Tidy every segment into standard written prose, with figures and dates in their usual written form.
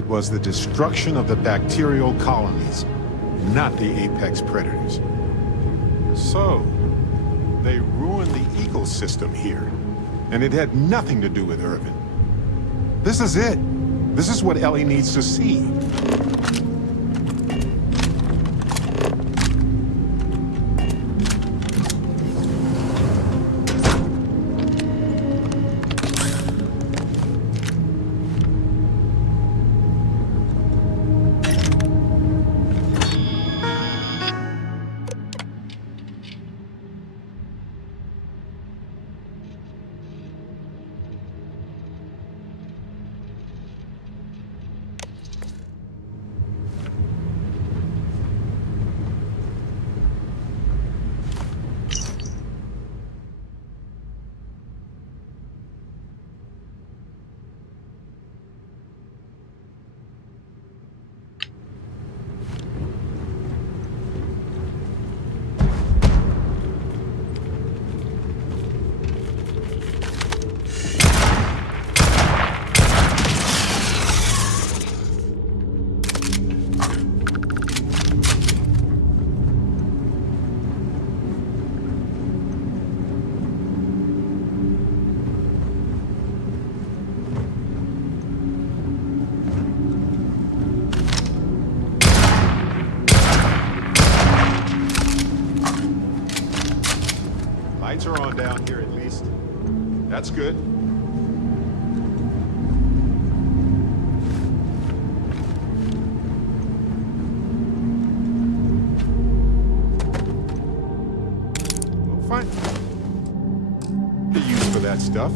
It was the destruction of the bacterial colonies, not the apex predators. So, they ruined the ecosystem here, and it had nothing to do with Irvin. This is it. This is what Ellie needs to see. Lights are on down here at least. That's good. Well, fine. The use for that stuff.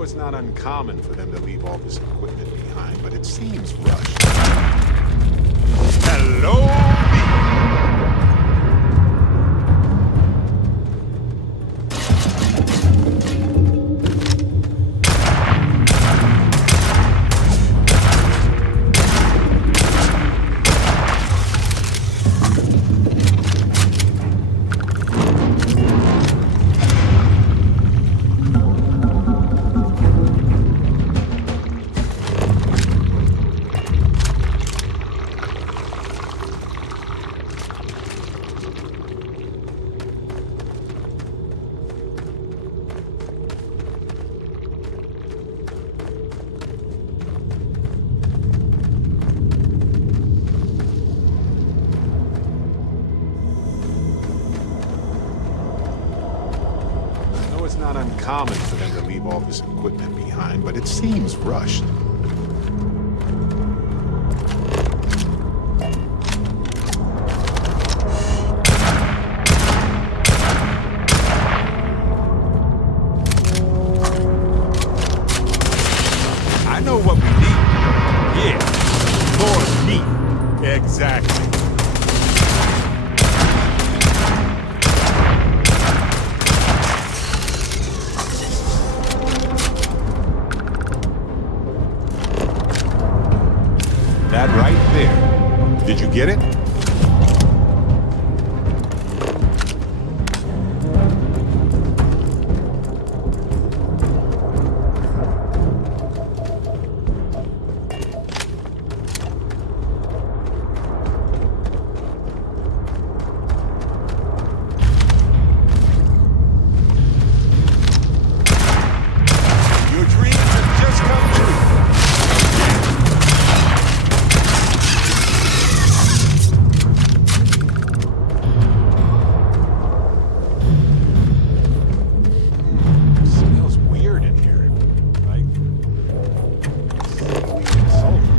It's not uncommon for them to leave all this equipment behind, but it seems rushed. Hello, it's not uncommon for them to leave all this equipment behind, but it seems rushed. I know what we need. Yeah, more meat. Exactly. That right there. Did you get it? Your dreams have just come true. Smells weird in here. Like sulfur.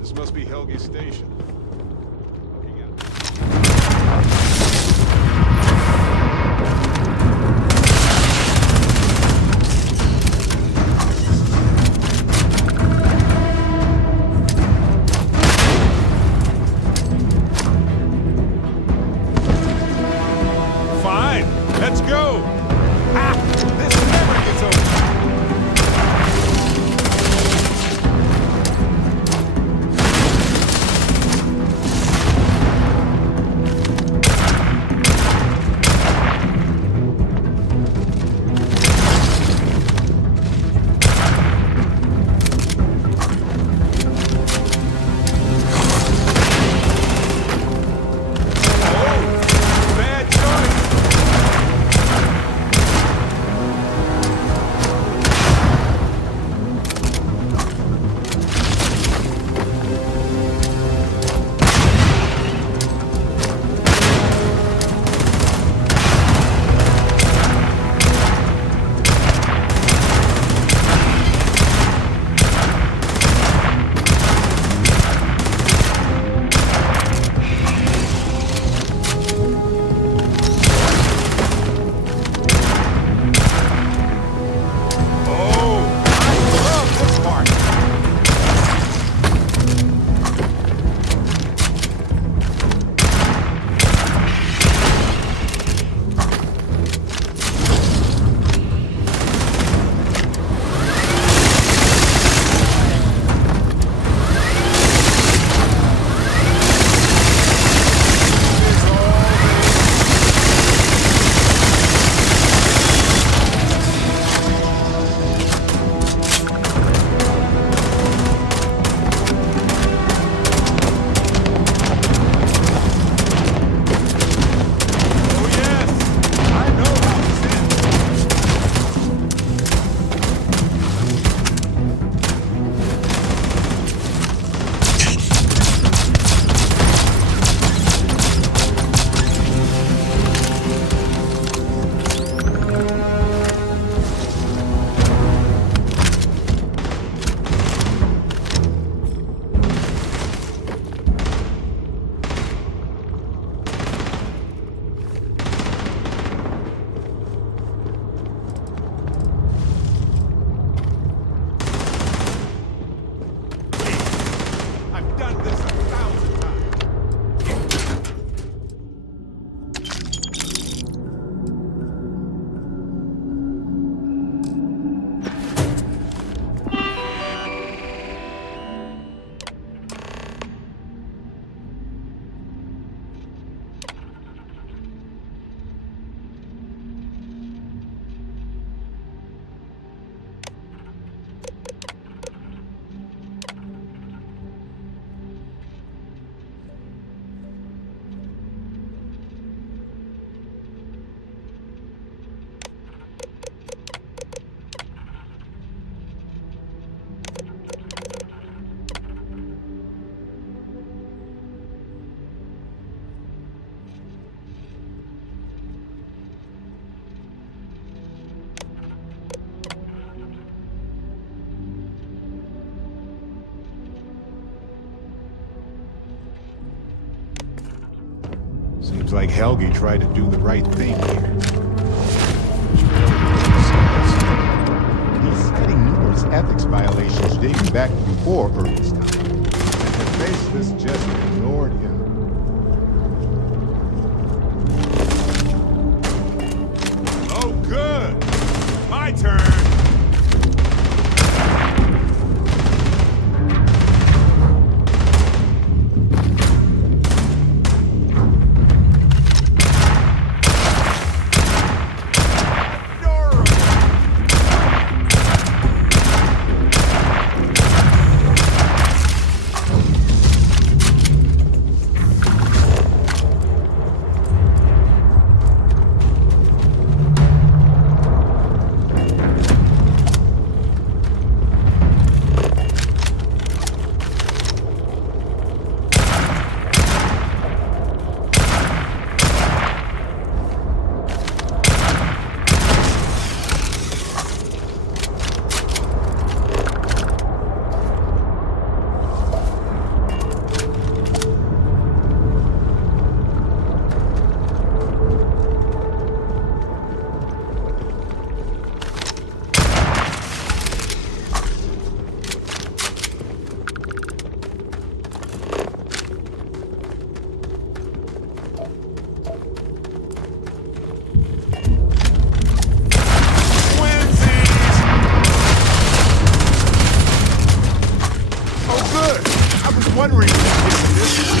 This must be Helge's station. Looking at Fine, let's go. Ah, this never gets over. Bad choice. Seems like Helgi tried to do the right thing here. He's citing numerous ethics violations dating back before Earth's time. And the faceless just ignored him. Oh, good! My turn! Wondering if this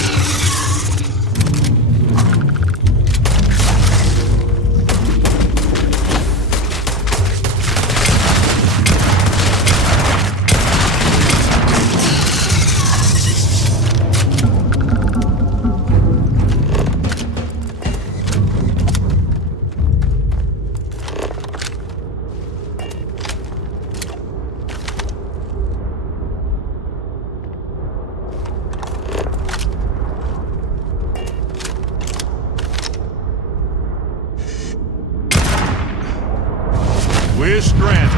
we're stranded.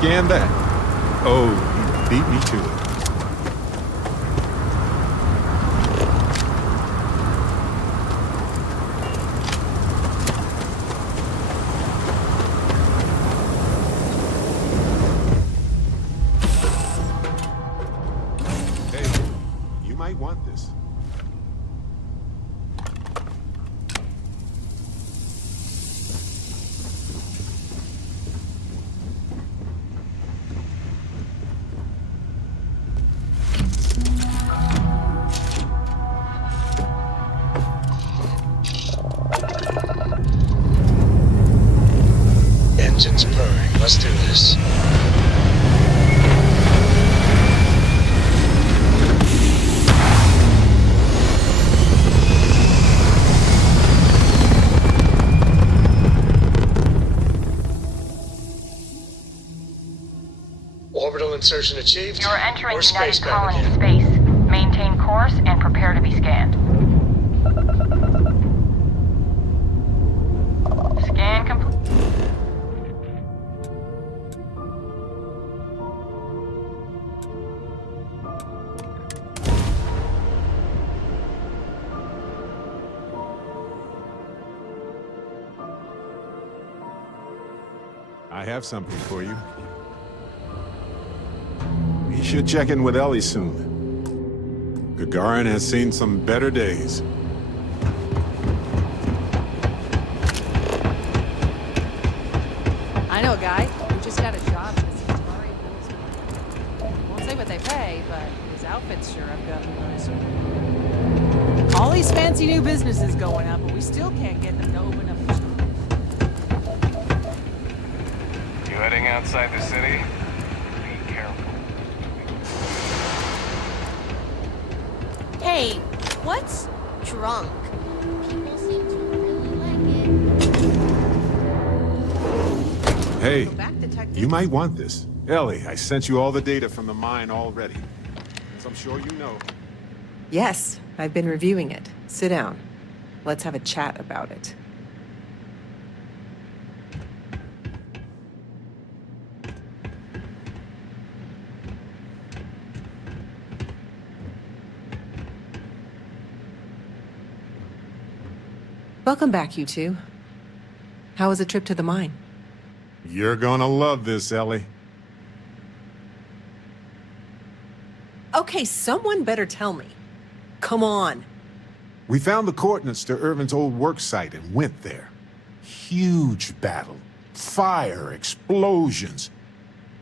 scan that. Oh, you beat me to it. Hey, you might want this. Engine's purring. Let's do this. Orbital insertion achieved. You're entering We're United spacebound Colony again. space. Maintain course and prepare to be scanned. Scan complete. I have something for you. You should check in with Ellie soon. Gagarin has seen some better days. I know a guy who just got a job in the Centauri Hills. Won't say what they pay, but his outfits sure have gotten nicer. All these fancy new businesses going up, but we still can't get them to open up a shop. You heading outside the city? Be careful. Hey, what's drunk? People seem to really like it. Hey, Back, detective. you might want this. Ellie, I sent you all the data from the mine already. As I'm sure you know. Yes, I've been reviewing it. Sit down. Let's have a chat about it. Welcome back, you two. How was the trip to the mine? You're gonna love this, Ellie. Okay, someone better tell me. Come on. We found the coordinates to Irvin's old work site and went there. Huge battle. Fire, explosions.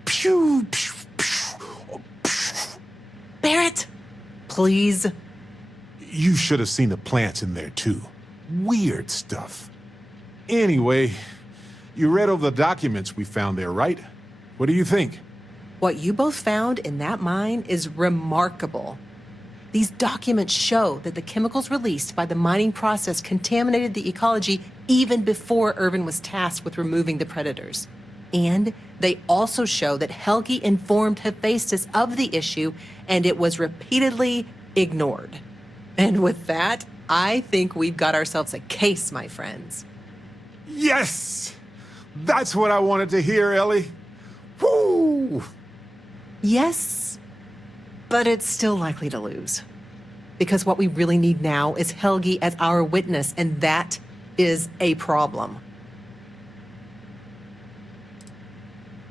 Pew, pew, pew, pew. Barrett, please. You should have seen the plants in there, too. Weird stuff. Anyway, you read over the documents we found there, right? What do you think? What you both found in that mine is remarkable. These documents show that the chemicals released by the mining process contaminated the ecology even before Irvin was tasked with removing the predators. And they also show that Helgi informed Hephaestus of the issue, and it was repeatedly ignored. And with that, I think we've got ourselves a case, my friends. Yes! That's what I wanted to hear, Ellie. Woo! Yes, but it's still likely to lose. Because what we really need now is Helgi as our witness, and that is a problem.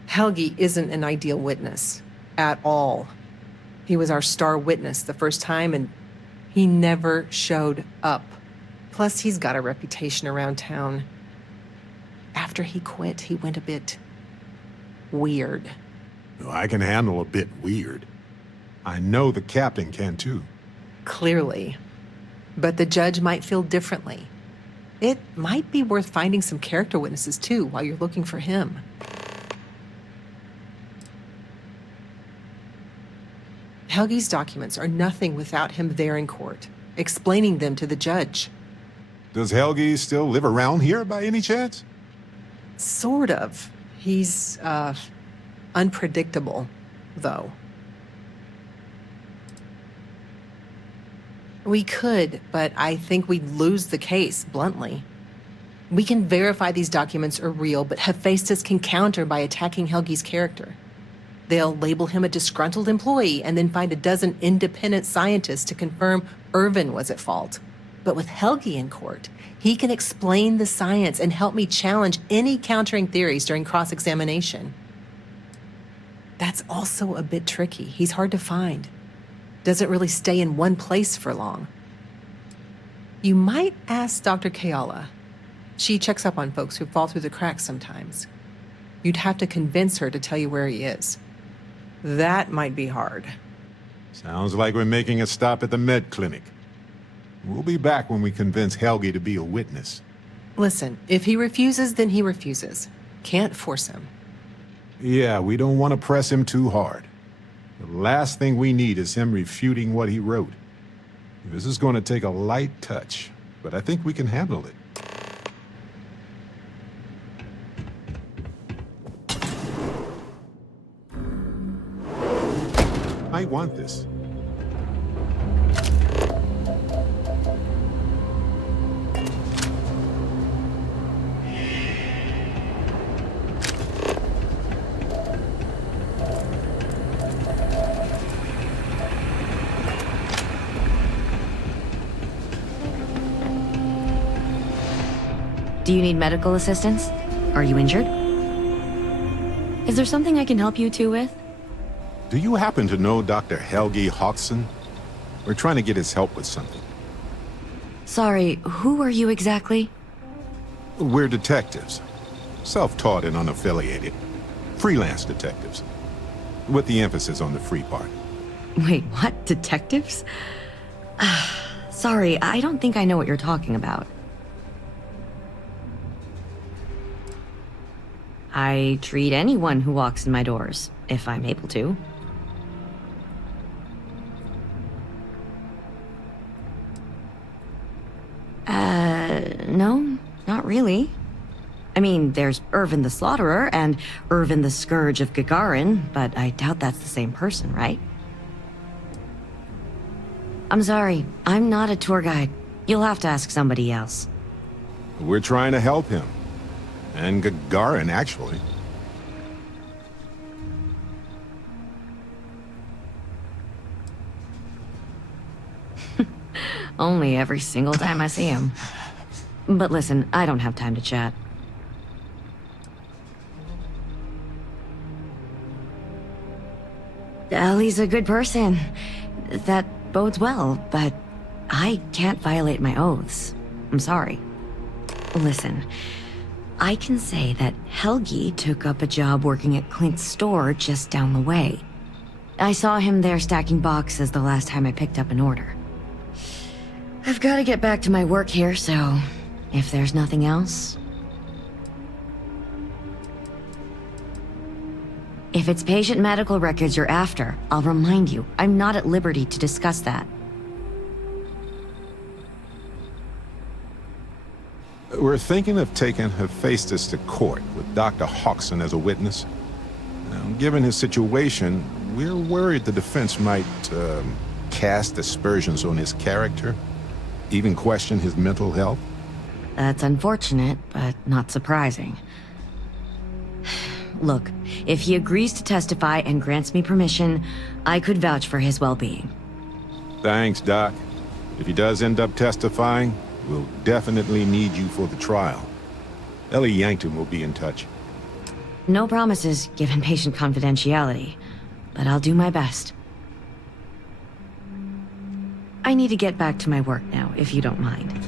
Helgi isn't an ideal witness at all. He was our star witness the first time, and he never showed up. Plus, he's got a reputation around town. After he quit, he went a bit weird. No, I can handle a bit weird. I know the captain can too. Clearly. But the judge might feel differently. It might be worth finding some character witnesses too while you're looking for him. Helgi's documents are nothing without him there in court, explaining them to the judge. Does Helgi still live around here by any chance? Sort of. He's, unpredictable, though. We could, but I think we'd lose the case, bluntly. We can verify these documents are real, but Hephaestus can counter by attacking Helgi's character. They'll label him a disgruntled employee and then find a dozen independent scientists to confirm Irvin was at fault. But with Helgi in court, he can explain the science and help me challenge any countering theories during cross-examination. That's also a bit tricky. He's hard to find. Doesn't really stay in one place for long. You might ask Dr. Kayala. She checks up on folks who fall through the cracks sometimes. You'd have to convince her to tell you where he is. That might be hard. Sounds like we're making a stop at the med clinic. We'll be back when we convince Helgi to be a witness. Listen, if he refuses, then he refuses. Can't force him. Yeah, we don't want to press him too hard. The last thing we need is him refuting what he wrote. This is going to take a light touch, but I think we can handle it. I want this. Do you need medical assistance? Are you injured? Is there something I can help you two with? Do you happen to know Dr. Helgi Hodgson? We're trying to get his help with something. Sorry, who are you exactly? We're detectives. Self-taught and unaffiliated. Freelance detectives. With the emphasis on the free part. Wait, what? Detectives? Sorry, I don't think I know what you're talking about. I treat anyone who walks in my doors, if I'm able to. No, not really. I mean, there's Irvin the Slaughterer and Irvin the Scourge of Gagarin, but I doubt that's the same person, right? I'm sorry, I'm not a tour guide. You'll have to ask somebody else. We're trying to help him. And Gagarin, actually. Only every single time I see him. But listen, I don't have time to chat. Ellie's a good person. That bodes well, but I can't violate my oaths. I'm sorry. Listen, I can say that Helgi took up a job working at Clint's store just down the way. I saw him there stacking boxes the last time I picked up an order. I've got to get back to my work here, so if there's nothing else... If it's patient medical records you're after, I'll remind you, I'm not at liberty to discuss that. We're thinking of taking Hephaestus to court with Dr. Hodgson as a witness. Now, given his situation, we're worried the defense might cast aspersions on his character, even question his mental health. That's unfortunate, but not surprising. Look, if he agrees to testify and grants me permission, I could vouch for his well-being. Thanks, Doc. If he does end up testifying, we'll definitely need you for the trial. Ellie Yankton will be in touch. No promises, given patient confidentiality, but I'll do my best. I need to get back to my work now, if you don't mind.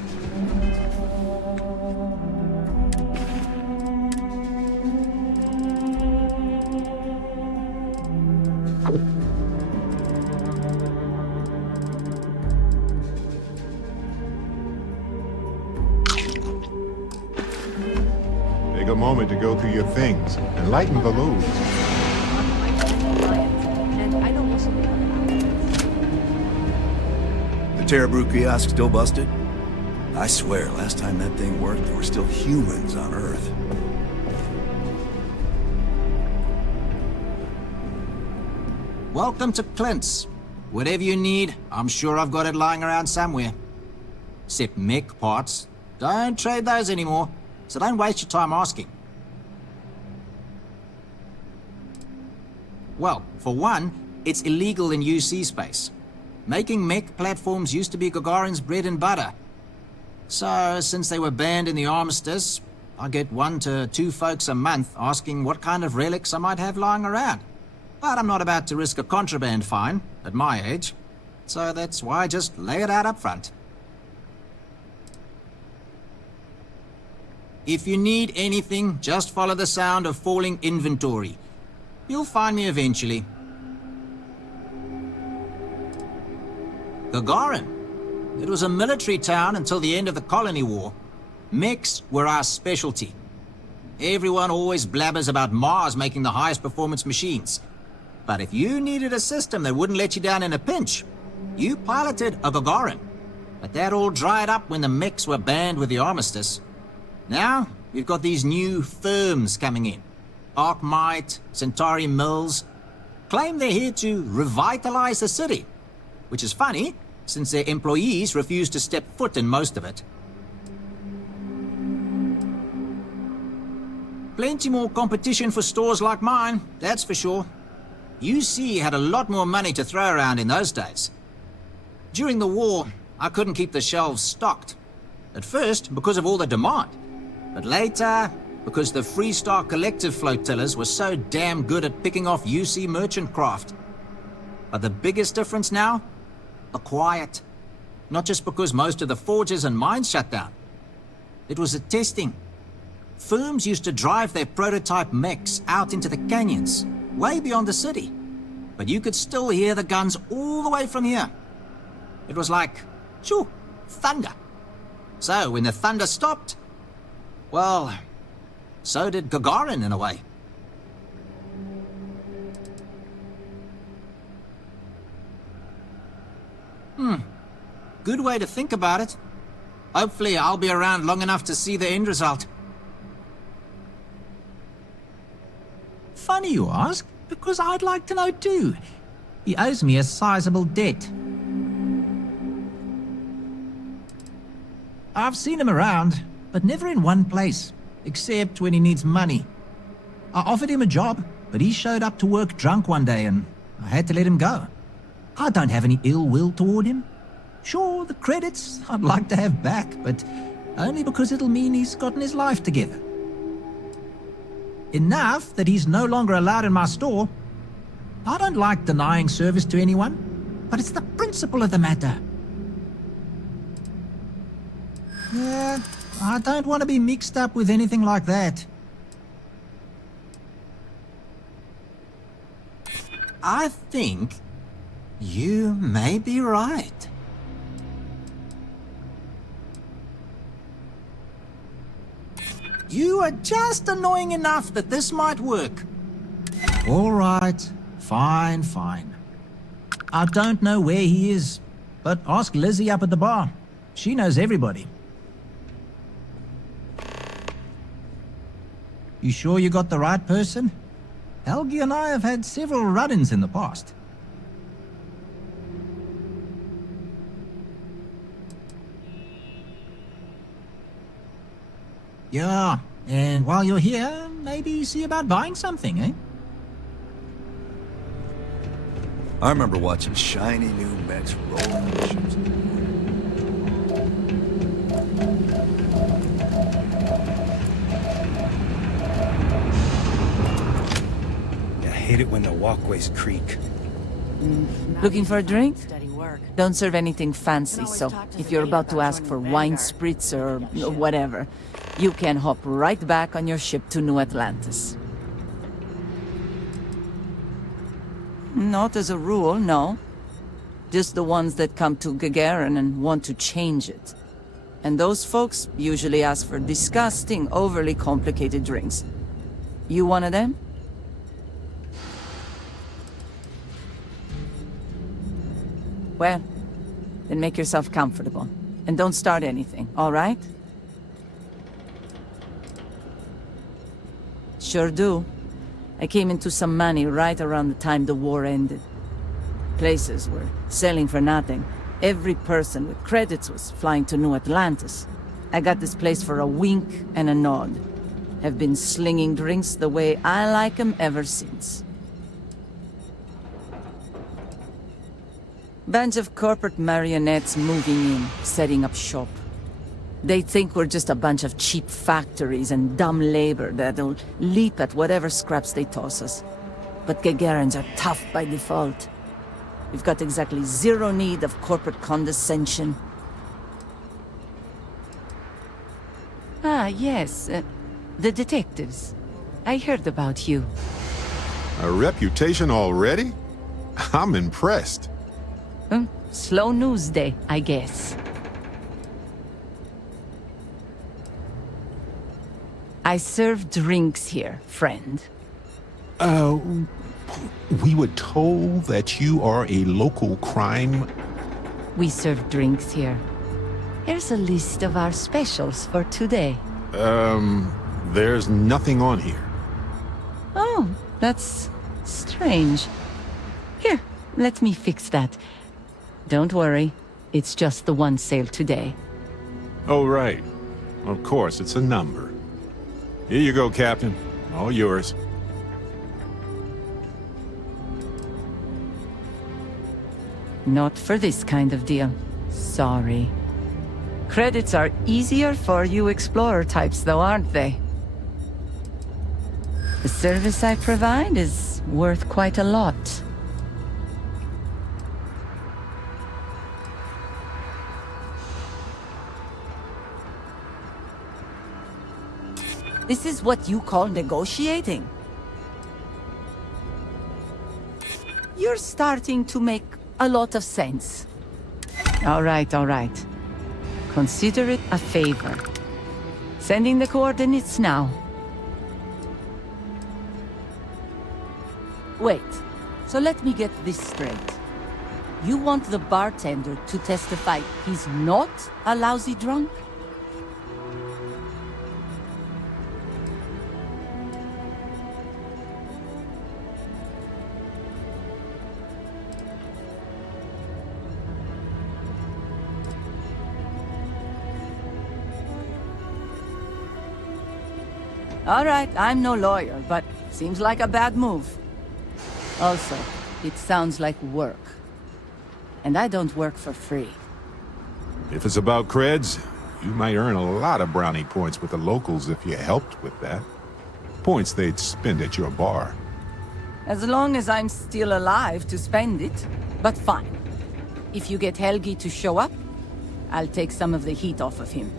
Take a moment to go through your things and lighten the load. And I don't also... The Terrabrew kiosk still busted? I swear, last time that thing worked, there were still humans on Earth. Welcome to Clint's. Whatever you need, I'm sure I've got it lying around somewhere. Except mech parts. Don't trade those anymore. so don't waste your time asking. Well, for one, it's illegal in UC space. Making mech platforms used to be Gagarin's bread and butter. So, since they were banned in the armistice, I get 1 to 2 folks a month asking what kind of relics I might have lying around. But I'm not about to risk a contraband fine at my age, so that's why I just lay it out up front. If you need anything, just follow the sound of falling inventory. You'll find me eventually. Gagarin. It was a military town until the end of the Colony War. Mechs were our specialty. Everyone always blabbers about Mars making the highest performance machines. But if you needed a system that wouldn't let you down in a pinch, you piloted a Gagarin. But that all dried up when the mechs were banned with the armistice. Now, we've got these new firms coming in. Arcmite, Centauri Mills. Claim they're here to revitalize the city. Which is funny, since their employees refuse to step foot in most of it. Plenty more competition for stores like mine, that's for sure. UC had a lot more money to throw around in those days. During the war, I couldn't keep the shelves stocked. At first, because of all the demand. But later, because the Freestar Collective flotillas were so damn good at picking off UC merchant craft. But the biggest difference now? The quiet. Not just because most of the forges and mines shut down. It was the testing. Firms used to drive their prototype mechs out into the canyons, way beyond the city. But you could still hear the guns all the way from here. It was like, shoo, thunder. So when the thunder stopped, well, so did Gagarin in a way. Good way to think about it. Hopefully I'll be around long enough to see the end result. Funny you ask, because I'd like to know too. He owes me a sizable debt. I've seen him around, but never in one place, except when he needs money. I offered him a job, but he showed up to work drunk one day and I had to let him go. I don't have any ill will toward him. Sure, the credits I'd like to have back, but only because it'll mean he's gotten his life together. Enough that he's no longer allowed in my store. I don't like denying service to anyone, but it's the principle of the matter. Yeah, I don't want to be mixed up with anything like that. I think you may be right. You are just annoying enough that this might work. All right, fine. I don't know where he is, but ask Lizzie up at the bar. She knows everybody. You sure you got the right person? Helgi and I have had several run-ins in the past. Yeah, and while you're here, maybe see about buying something, eh? I remember watching shiny new mechs rolling the ships. I hate it when the walkways creak. Looking for a drink? Don't serve anything fancy, so if you're about to ask for wine spritz or whatever, you can hop right back on your ship to New Atlantis. Not as a rule, no. Just the ones that come to Gagarin and want to change it. And those folks usually ask for disgusting, overly complicated drinks. You one of them? Well, then make yourself comfortable. And don't start anything, all right? Sure do. I came into some money right around the time the war ended. Places were selling for nothing. Every person with credits was flying to New Atlantis. I got this place for a wink and a nod. Have been slinging drinks the way I like 'em ever since. Bunch of corporate marionettes moving in, setting up shop. They think we're just a bunch of cheap factories and dumb labor that'll leap at whatever scraps they toss us. But Gagarans are tough by default. We've got exactly zero need of corporate condescension. Ah, yes. The detectives. I heard about you. A reputation already? I'm impressed. Slow news day, I guess. I serve drinks here, friend. We were told that you are a local crime... We serve drinks here. Here's a list of our specials for today. There's nothing on here. Oh, that's strange. Here, let me fix that. Don't worry, it's just the one sale today. Oh, right. Of course, it's a number. Here you go, Captain. All yours. Not for this kind of deal. Sorry. Credits are easier for you explorer types, though, aren't they? The service I provide is worth quite a lot. This is what you call negotiating? You're starting to make a lot of sense. All right, all right. Consider it a favor. Sending the coordinates now. Wait, so let me get this straight. You want the bartender to testify he's not a lousy drunk? All right, I'm no lawyer, but seems like a bad move. Also, it sounds like work. And I don't work for free. If it's about creds, you might earn a lot of brownie points with the locals if you helped with that. Points they'd spend at your bar. As long as I'm still alive to spend it. But fine. If you get Helgi to show up, I'll take some of the heat off of him.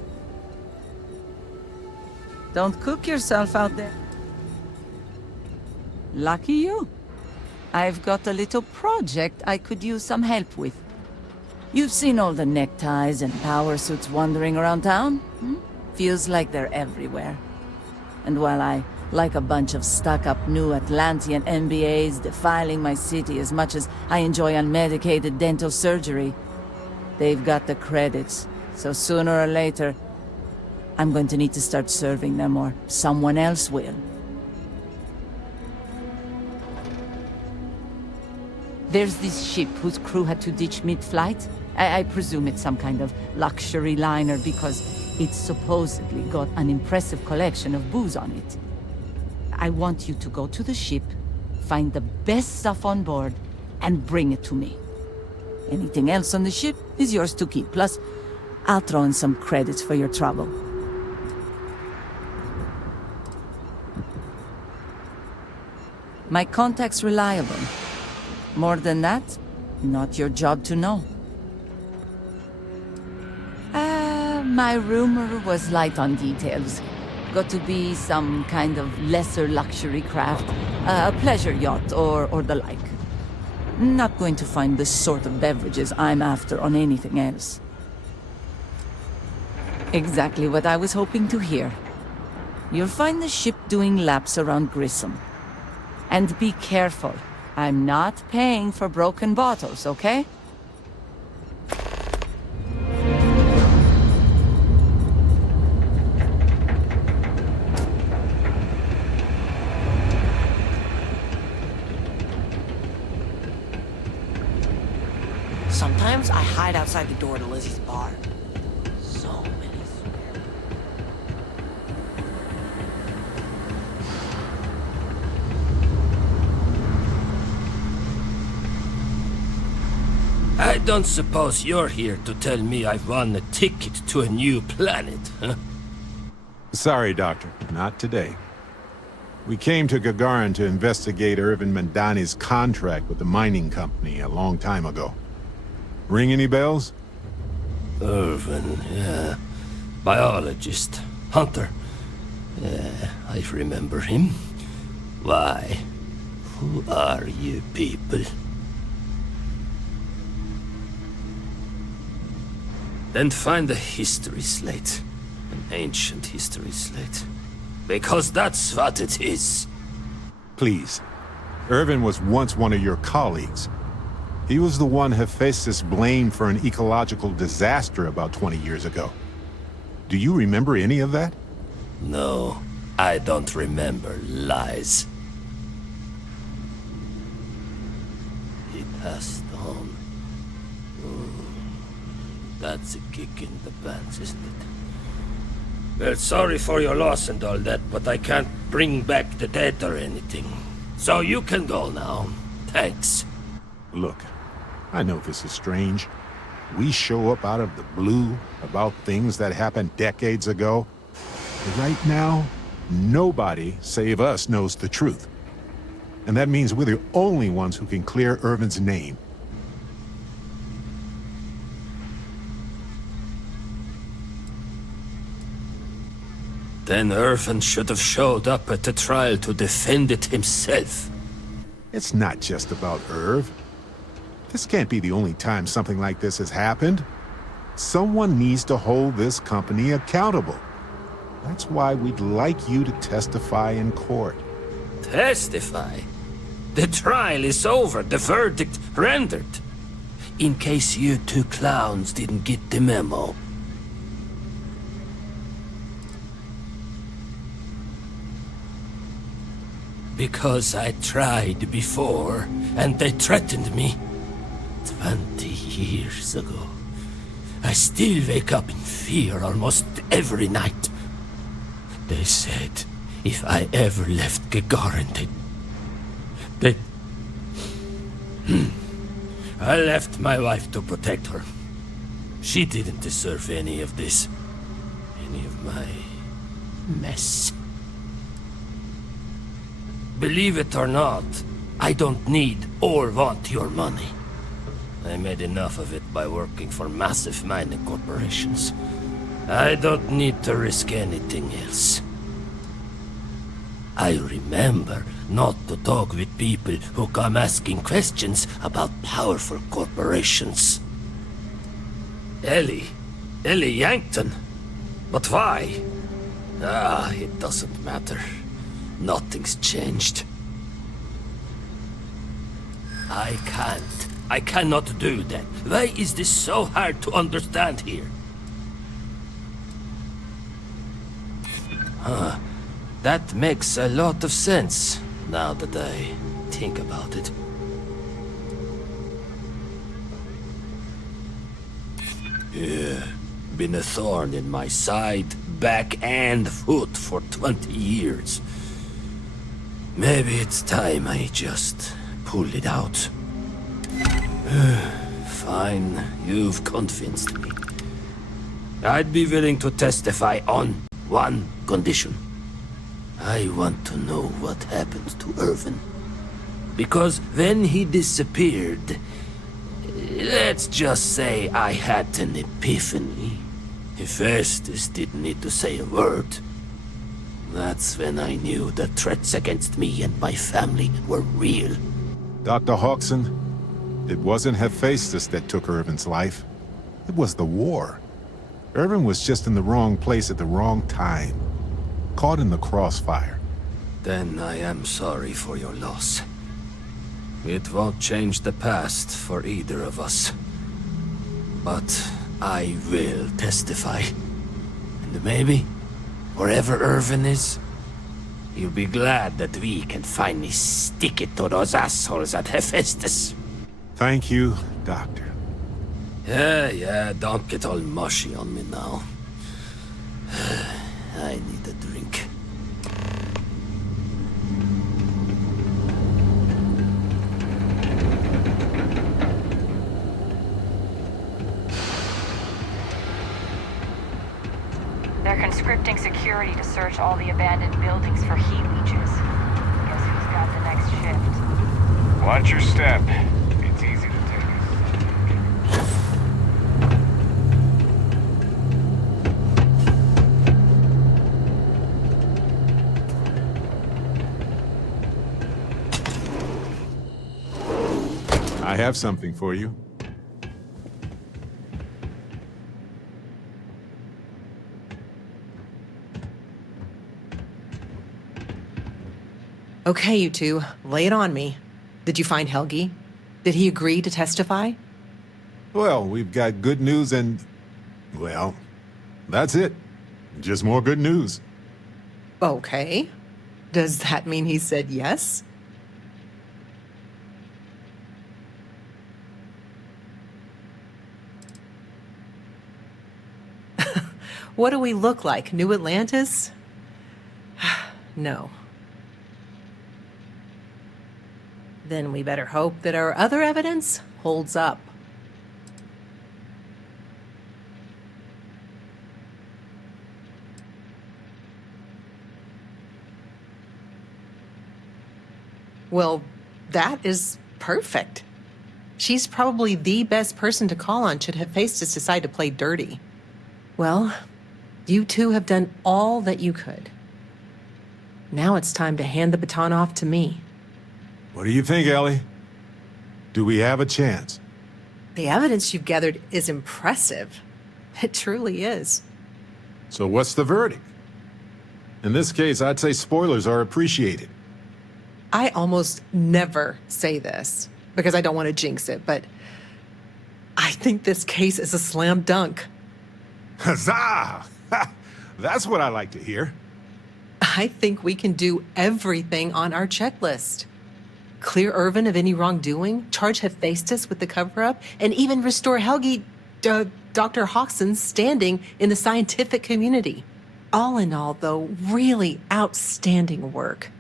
Don't cook yourself out there. Lucky you. I've got a little project I could use some help with. You've seen all the neckties and power suits wandering around town? Feels like they're everywhere. And while I like a bunch of stuck-up new Atlantean MBAs defiling my city as much as I enjoy unmedicated dental surgery, they've got the credits, so sooner or later, I'm going to need to start serving them, or someone else will. There's this ship whose crew had to ditch mid-flight. I presume it's some kind of luxury liner because it's supposedly got an impressive collection of booze on it. I want you to go to the ship, find the best stuff on board, and bring it to me. Anything else on the ship is yours to keep. Plus, I'll throw in some credits for your trouble. My contact's reliable. More than that, not your job to know. My rumor was light on details. Got to be some kind of lesser luxury craft, a pleasure yacht or the like. Not going to find the sort of beverages I'm after on anything else. Exactly what I was hoping to hear. You'll find the ship doing laps around Grissom. And be careful. I'm not paying for broken bottles, okay? Sometimes I hide outside the door to Lizzie's bar. So many swear I don't suppose you're here to tell me I've won a ticket to a new planet, huh? Sorry, Doctor. Not today. We came to Gagarin to investigate Irvin Mandani's contract with the mining company a long time ago. Ring any bells? Irvin, yeah. Biologist. Hunter. Yeah, I remember him. Why? Who are you people? Then find a history slate. An ancient history slate. Because that's what it is. Please. Irvin was once one of your colleagues. He was the one Hephaestus blamed for an ecological disaster about 20 years ago. Do you remember any of that? No, I don't remember lies. He passed on. That's a kick in the pants, isn't it? Well, sorry for your loss and all that, but I can't bring back the dead or anything. So you can go now. Thanks. Look, I know this is strange. We show up out of the blue about things that happened decades ago. But right now, nobody save us knows the truth. And that means we're the only ones who can clear Irvin's name. Then Irvin should have showed up at the trial to defend it himself. It's not just about Irv. This can't be the only time something like this has happened. Someone needs to hold this company accountable. That's why we'd like you to testify in court. Testify? The trial is over, the verdict rendered. In case you two clowns didn't get the memo. Because I tried before, and they threatened me. 20 years ago. I still wake up in fear almost every night. They said if I ever left Gagarin, I left my wife to protect her. She didn't deserve any of this. Any of my mess. Believe it or not, I don't need or want your money. I made enough of it by working for massive mining corporations. I don't need to risk anything else. I remember not to talk with people who come asking questions about powerful corporations. Ellie Yankton. But why? It doesn't matter. Nothing's changed. I cannot do that. Why is this so hard to understand here? That makes a lot of sense, now that I think about it. Yeah, been a thorn in my side, back and foot for 20 years. Maybe it's time I just pull it out. Fine, you've convinced me. I'd be willing to testify on one condition. I want to know what happened to Irvin. Because when he disappeared, let's just say I had an epiphany. Hephaestus didn't need to say a word. That's when I knew the threats against me and my family were real. Dr. Hawkson, it wasn't Hephaestus that took Irvin's life. It was the war. Irvin was just in the wrong place at the wrong time. Caught in the crossfire. Then I am sorry for your loss. It won't change the past for either of us. But I will testify. And maybe, wherever Irvin is, he'll be glad that we can finally stick it to those assholes at Hephaestus. Thank you, Doctor. Yeah, don't get all mushy on me now. I need a drink. conscripting security to search all the abandoned buildings for heat leeches. Guess who's got the next shift? Watch your step. It's easy to take it. I have something for you. Okay, you two, lay it on me. Did you find Helgi? Did he agree to testify? Well, we've got good news and... well, that's it. Just more good news. Okay. Does that mean he said yes? What do we look like? New Atlantis? No. Then we better hope that our other evidence holds up. Well, that is perfect. She's probably the best person to call on should Hephaestus decide to play dirty. Well, you two have done all that you could. Now it's time to hand the baton off to me. What do you think, Ellie? Do we have a chance? The evidence you've gathered is impressive. It truly is. So what's the verdict? In this case, I'd say spoilers are appreciated. I almost never say this because I don't want to jinx it, but I think this case is a slam dunk. Huzzah! That's what I like to hear. I think we can do everything on our checklist. Clear Irvin of any wrongdoing, charge Hephaestus with the cover-up, and even restore Helgi, Dr. Hodgson's standing in the scientific community. All in all, though, really outstanding work.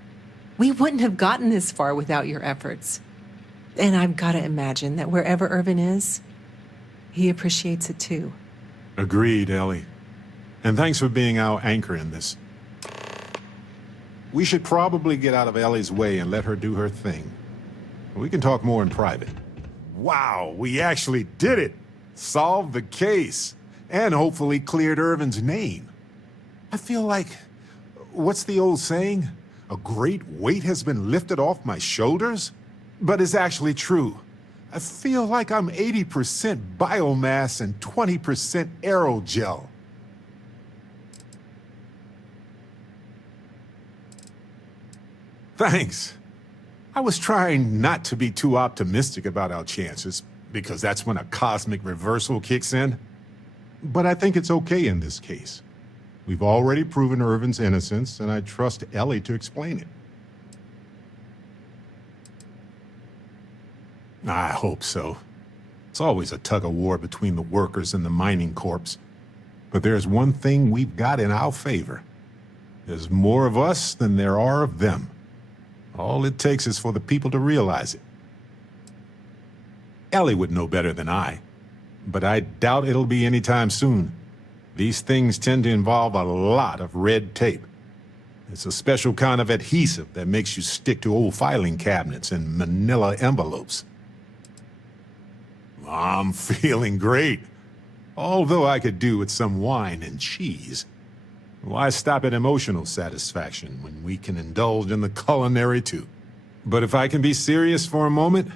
We wouldn't have gotten this far without your efforts. And I've got to imagine that wherever Irvin is, he appreciates it too. Agreed, Ellie. And thanks for being our anchor in this. We should probably get out of Ellie's way and let her do her thing. We can talk more in private. Wow, we actually did it! Solved the case. And hopefully cleared Irvin's name. I feel like... what's the old saying? A great weight has been lifted off my shoulders? But it's actually true. I feel like I'm 80% biomass and 20% aerogel. Thanks. I was trying not to be too optimistic about our chances, because that's when a cosmic reversal kicks in. But I think it's okay in this case. We've already proven Irvin's innocence, and I trust Ellie to explain it. I hope so. It's always a tug-of-war between the workers and the mining corps. But there's one thing we've got in our favor. There's more of us than there are of them. All it takes is for the people to realize it. Ellie would know better than I, but I doubt it'll be anytime soon. These things tend to involve a lot of red tape. It's a special kind of adhesive that makes you stick to old filing cabinets and manila envelopes. I'm feeling great. Although I could do with some wine and cheese. Why stop at emotional satisfaction when we can indulge in the culinary too? But if I can be serious for a moment,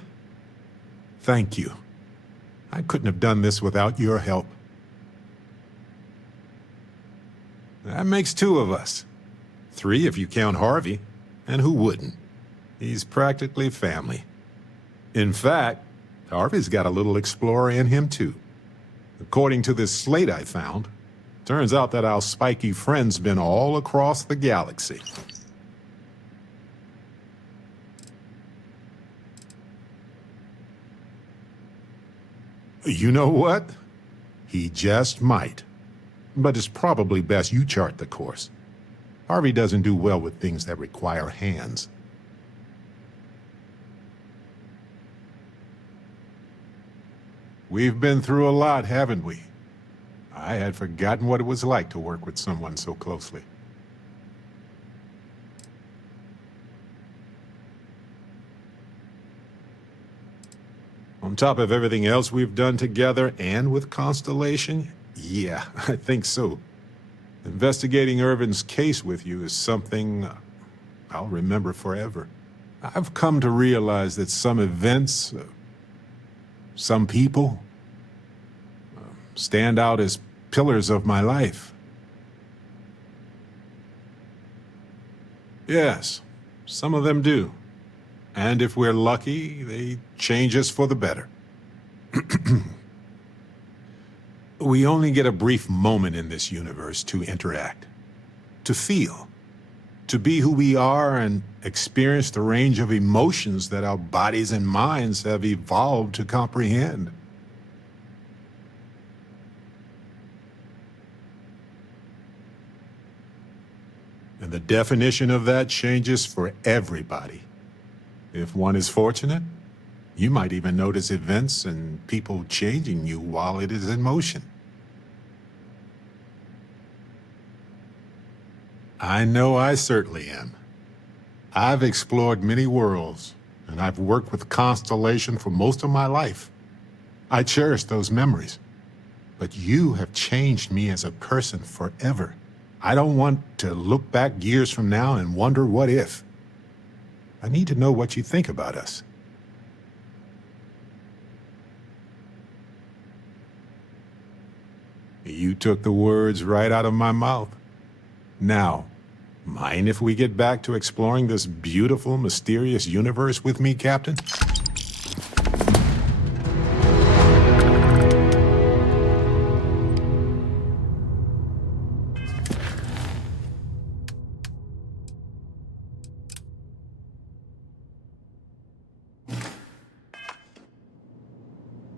thank you. I couldn't have done this without your help. That makes 2 of us. 3 if you count Harvey. And who wouldn't? He's practically family. In fact, Harvey's got a little explorer in him too. According to this slate I found, turns out that our spiky friend's been all across the galaxy. You know what? He just might. But it's probably best you chart the course. Harvey doesn't do well with things that require hands. We've been through a lot, haven't we? I had forgotten what it was like to work with someone so closely. On top of everything else we've done together and with Constellation, yeah, I think so. Investigating Irvin's case with you is something I'll remember forever. I've come to realize that some events, some people, stand out as pillars of my life. Yes, some of them do. And if we're lucky, they change us for the better. We only get a brief moment in this universe to interact, to feel, to be who we are and experience the range of emotions that our bodies and minds have evolved to comprehend. And the definition of that changes for everybody. If one is fortunate, you might even notice events and people changing you while it is in motion. I know I certainly am. I've explored many worlds, and I've worked with Constellation for most of my life. I cherish those memories. But you have changed me as a person forever. I don't want to look back years from now and wonder what if. I need to know what you think about us. You took the words right out of my mouth. Now, mind if we get back to exploring this beautiful, mysterious universe with me, Captain?